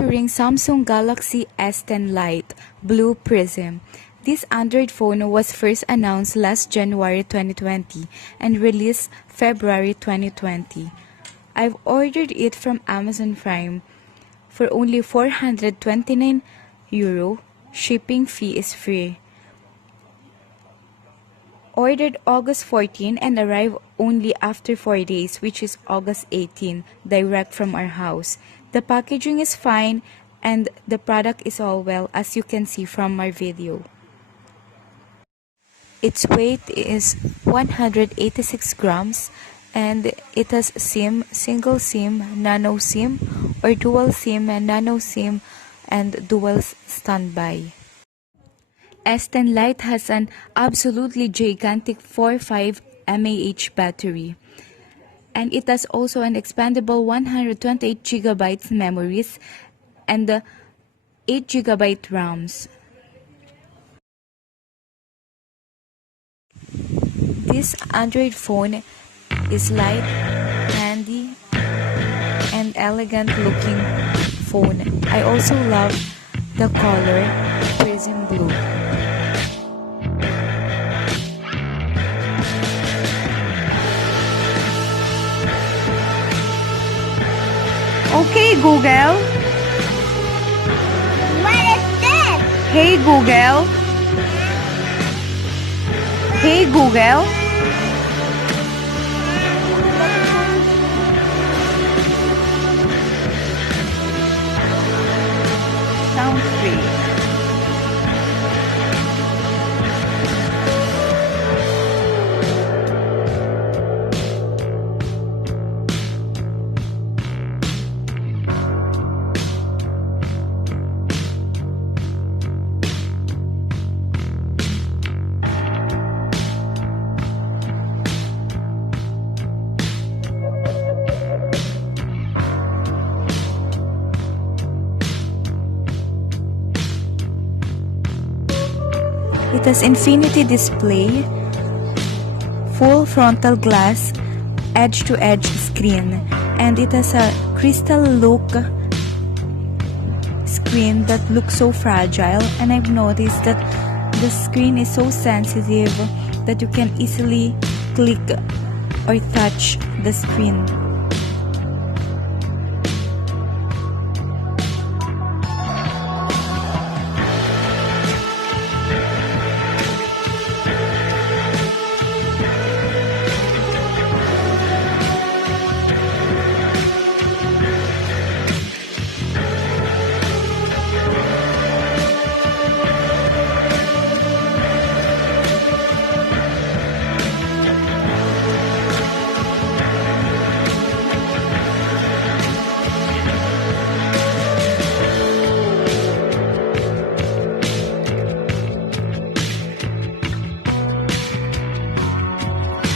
featuring Samsung Galaxy S10 Lite Blue Prism. This Android phone was first announced last January 2020 and released February 2020. I've ordered it from Amazon Prime for only €429. Shipping fee is free. Ordered August 14 and arrived only after 4 days, which is August 18, direct from our house. The packaging is fine and the product is all well, as you can see from our video. Its weight is 186 grams and it has SIM, single SIM, nano SIM, or dual SIM, nano SIM, and dual standby. S10 Lite has an absolutely gigantic 4.5 mAh battery, and it has also an expandable 128GB memories and 8GB RAMs. This Android phone is light, handy, and elegant looking phone. I also love the color Prism Blue. Okay, Google. What is this? Hey, Google. Hey, Google. Sounds great. It has infinity display, full frontal glass, edge-to-edge screen, and it has a crystal look screen that looks so fragile, and I've noticed that the screen is so sensitive that you can easily click or touch the screen.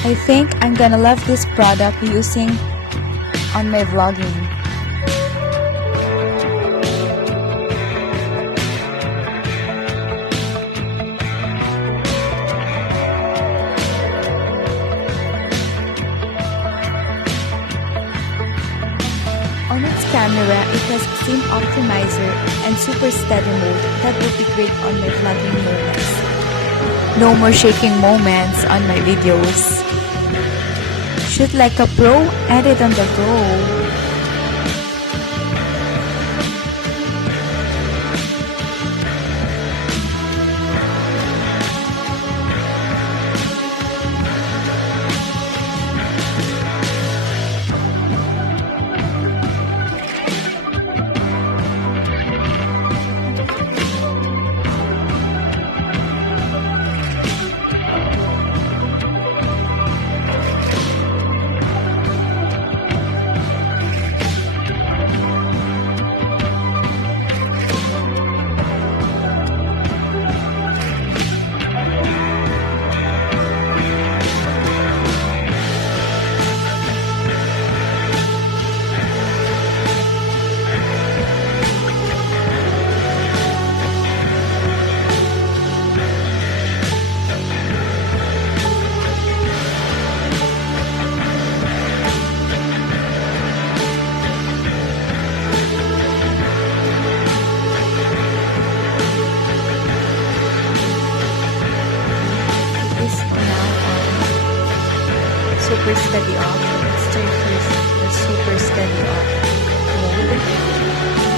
I think I'm gonna love this product using on my vlogging. On its camera, it has scene optimizer and super steady mode that would be great on my vlogging moments. No more shaking moments on my videos. Shoot like a pro, edit on the go. super steady off. Let's turn first the super steady off mode.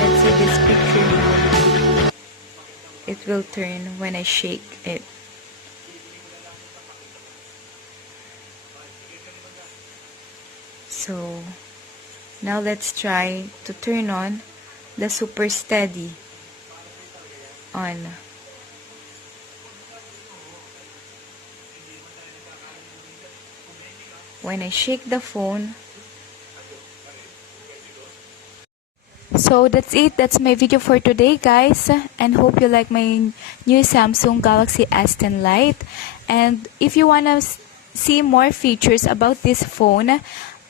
Let's see this picture how it will turn when I shake it. So now let's try to turn on the super steady on. When I shake the phone. So that's it. That's my video for today, guys. And hope you like my new Samsung Galaxy S10 Lite. And if you want to see more features about this phone,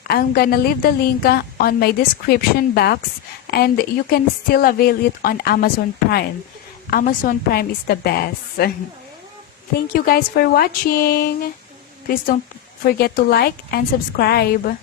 I'm gonna leave the link on my description box, and you can still avail it on Amazon Prime. Amazon Prime is the best. Thank you guys for watching. Please don't forget to like and subscribe.